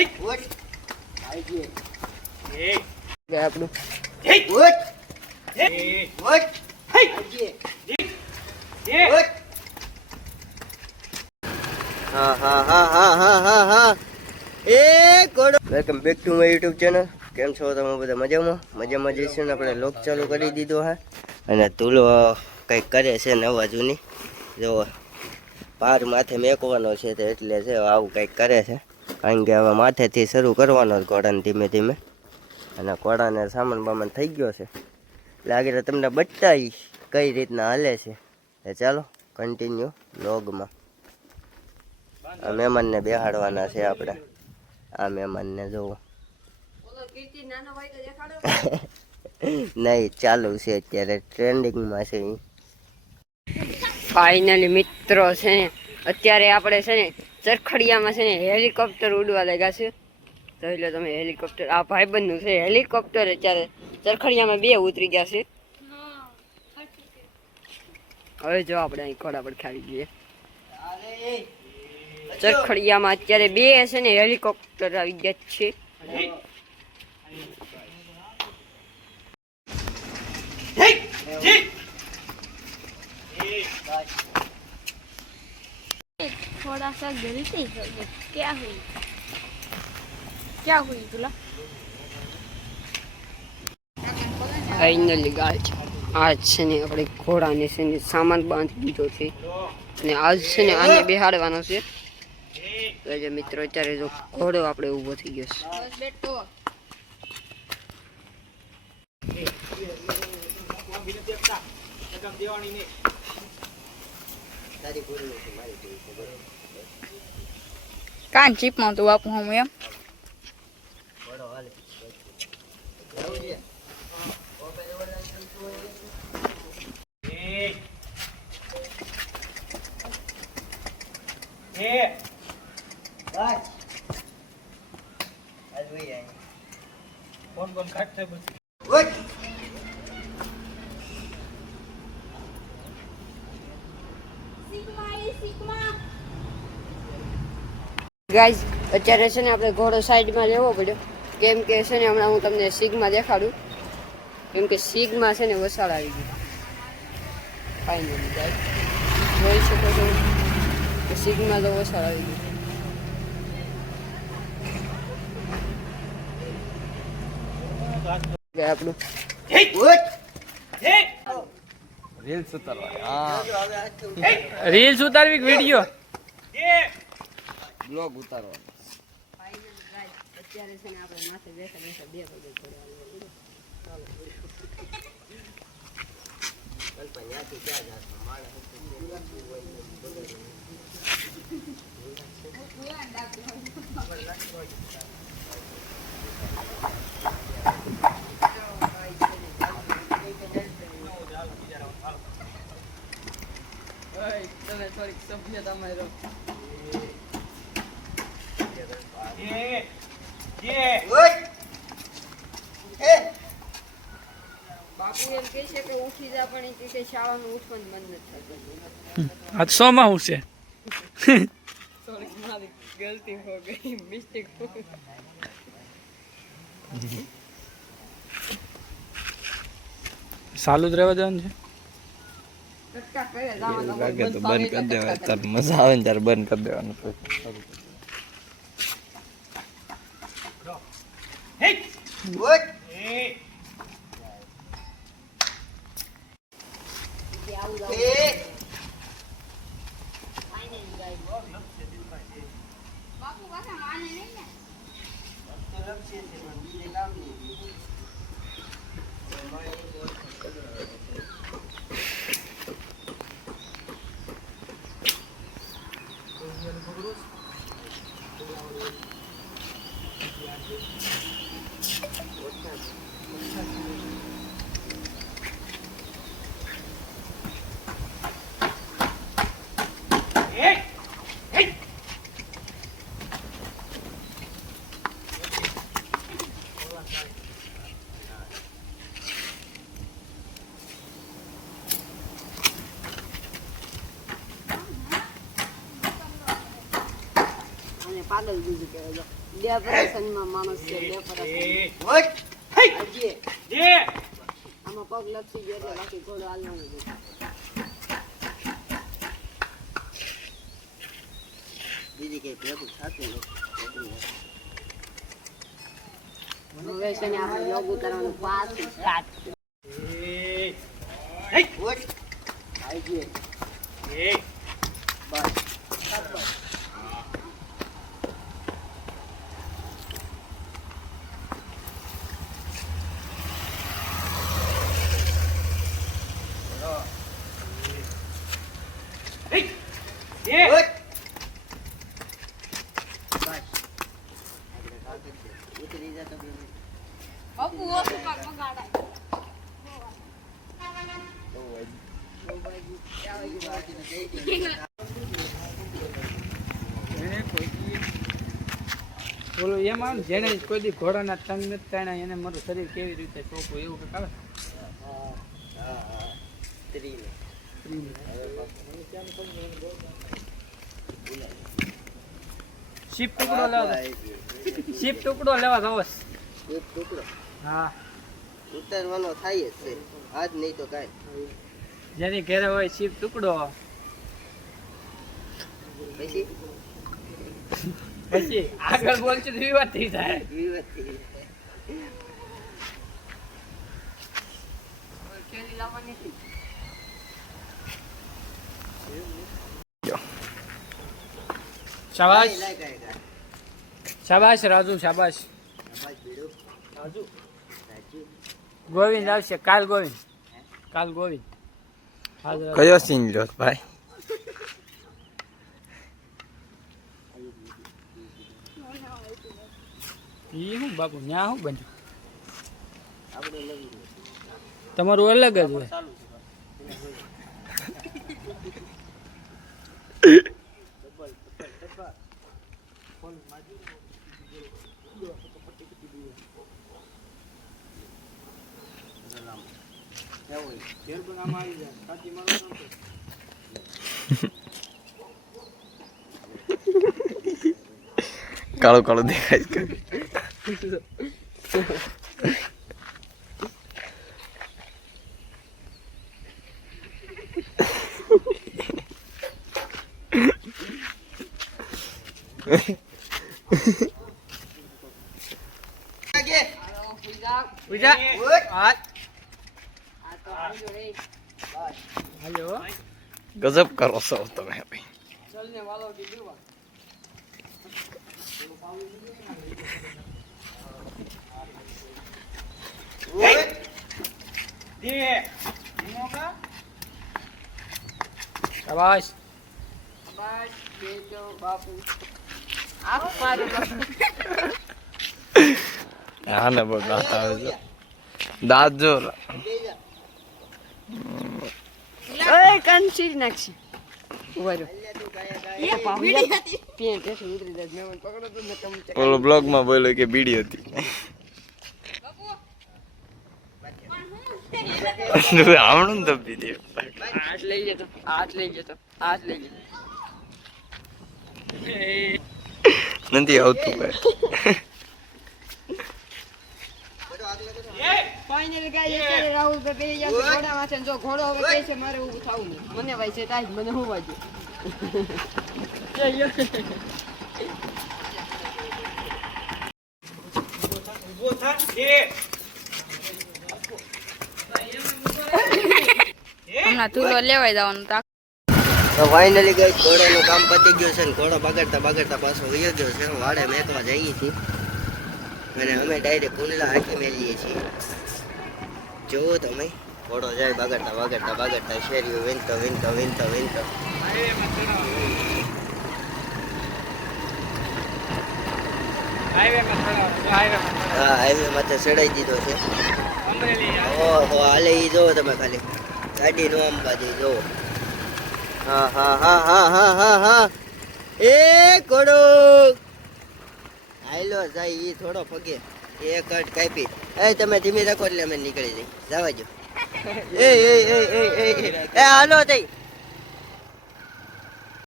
Welcome back to my YouTube channel. કેમ છો તમે બધા? મજામાં જઈશું ને આપણે લોક ચાલુ કરી દીધો હે અને તુલો કંઈક કરે છે નવા જૂની. જો પાર માથે મેકવાનો છે તો એટલે છે આવું કંઈક કરે છે, કારણ કે હવે માથેથી શરૂ કરવાનો જ ઘોડાને ધીમે ધીમે. અને ઘોડાને સામાન બામાન થઈ ગયો છે એટલે આગળ તમને બતાવીશ કઈ રીતના હાલે છે. એ ચાલો કન્ટિન્યુ લોગમાં. આ મહેમાનને બેહાડવાના છે આપણે. આ મહેમાનને જોવો નહીં, ચાલુ છે અત્યારે, ટ્રેન્ડિંગમાં છે. ફાઇનલી મિત્રો છે ને અત્યારે આપણે છે ને ચરખડિયામાં છે ને હેલિકોપ્ટર ઉડવા લાગ્યા છે. જોઈ લો તમે હેલિકોપ્ટર, આ ભાઈબંધનું છે હેલિકોપ્ટર. અત્યારે ચરખડિયામાં 2 ઉતરી ગયા છે. હવે જો આપણે અહીં ઘોડા પર ખાવી જઈએ. ચરખડિયામાં અત્યારે 2 છે ને હેલિકોપ્ટર આવી ગયા છે. थोड़ा सा गलती हो गई. क्या हुई तुला? ફાઇનલી ગાઈસ આજ છે ને આપણે ઘોડાને છે ને સામાન બાંધી દીધો છે અને આજ છે ને આને બેહાડવાનો છે. તો જે મિત્રો અત્યારે જો ઘોડો આપણે ઊભો થઈ ગયો છે. કાન ચીપમાં તો બાપુ હું એમ ગાઈસ અત્યારે છે ને આપણે ઘોડો સાઈડમાં લેવો પડ્યો, કેમ કે છે ને હમણાં હું તમને સિગમાં દેખાડું, કેમ કે સિગમાં છે ને વસાળ આવી ગયું. ફાઇનલી ગાઈસ જોઈ શકો છો કે સિગમાં તો વસાળ આવી ગયું. આપણું રીલ્સ ઉતારવી, વિડીયો બ્લોગ ઉતારવાનો. અત્યારે છે ને આપણે માથે બેઠા બેઠા 2 પગે તમે થોડીક સભ્યતા માં રહો. બાપુ એમ કહે છે કે ઉઠી જા, પણ એ કે શાળાનું ઉઠવાનું મન નથી થતું. આ તો 100 માં હું છે. થોડીક મારી ગલતી હો ગઈ, મિસ્ટેક હો ગઈ. ચાલુ જ રહેવા દેવાનું છે. લાગે તો બંધ કરી દેવાય, તાર મજા આવે ને ત્યારે બંધ કરી દેવાનું. અને પાગલ બીજું કહેવાય. ડેપરેશનમાં માણસ છે, ડેપરેશન. આમાં પગ લપસી ગયો એટલે બાકી ઘોડો હાલવાનો નથી. બીજી કઈ ભેગું થતું નથી. હવે છે ને આપણે લોગ ઉતારવાનું પાછું સ્ટાર્ટ. બોલો એમાં જેને કોઈ દી ઘોડાના ટંગ નથી તાણ્યા એને મારું શરીર કેવી રીતે ચોખ્ખું એવું કંઈક આવે. શીપ ટુકડો લેવા શીપ ટુકડો લેવા જાવ. એક ટુકડો હા, ઉતારવાનો થાય જ છે આજ નહીં તો કાંઈ. જેની ઘેરે હોય શીપ ટુકડો પછી પછી આગળ બોલશું તો વિવાદ થઈ જાય. શાબાશ શાબાશ રાજુ શાબાશ. રાજુ ગોવિંદ આવશે કાલ. ગોવિંદ કયો સીન લ્યો ભાઈ? ઈ હું બાપુ ન્યા હું બન્યું તમારું અલગ જ હોય. કાળો કાળો દેખાય છે. પૂજા હાલો ગજબ કરો છો તમે ભાઈ. શાબાશ. હા ને બહુ દાંત આવે છે. દાંત જો કાન ચીરી નાખશે. ઉભા ઓલો બ્લોગ માં બોલ્યો કે બીડી હતી. આવડું દબી દે. હાથ લઈ જતો હાથ લઈ જતો હાથ લઈ જતો. નથી આવતું ભાઈ. ફાઇનલી ગાઈસ અત્યારે રાહુલ ભાઈ બેહી ગયા છે ઘોડામાં છે. જો ઘોડો હવે કહે છે મારે ઊભું થવું નહીં. મને ભાઈ છે તાજ મને હું વાગ્યું. હમણાં તુલો લેવાય જવાનું તો તો ફાઇનલી ગઈ ઘોડાનું કામ પતી ગયું છે ને ઘોડો બગડતા પાછો વયો ગયો છે. વાડે મેકવા જઈએ છીએ અને અમે ડાયરેક્ટ કુંડલા હાકી મેલીએ છીએ. જુઓ તમે ઘોડો જાય બગડતા શેરીઓ વિનતો. હા હાઈવે માથે ચડાઈ દીધો છે. ઓહો હાલે ઈ જોવો તમે ખાલી ગાડીનો આમ બાજુ જોવો. હા એ ઘોડો હાલો જાય ઈ થોડો પગે એ કટ કાપી. એ તમે ધીમી રાખો એટલે અમે નીકળી જઈ જવા જો. એ હાલો તઈ